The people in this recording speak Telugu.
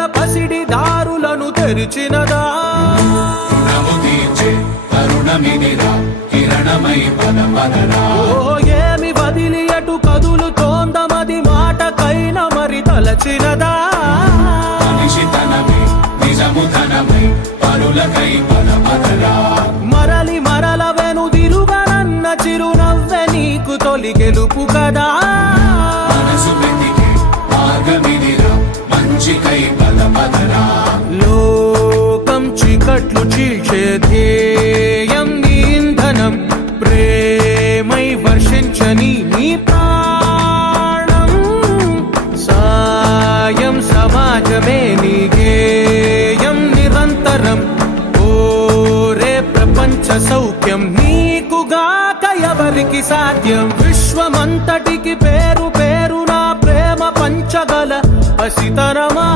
కలల పసిడి దారులను తెరిచినదా ఏమి వదిలి అటు కదులుతోందమది మాటకైన మరి తలచినదా మరలి మరల వెనుదిరుగనన్న చిరునవ్వె నీకు తొలి గెలుపు కదా లోకం చీకట్లు చీల్చే ధ్యేయం నీ ఇంధనం ప్రేమై వర్షించని నీ ప్రాణం సాయం సమాజమే నీ గేయం నిరంతరం ఓరే ప్రపంచ సౌఖ్యం నీకుగాక ఎవరికి సాధ్యం విశ్వమంతటికి పేరు పేరు నా ప్రేమ పంచగల పసితరమా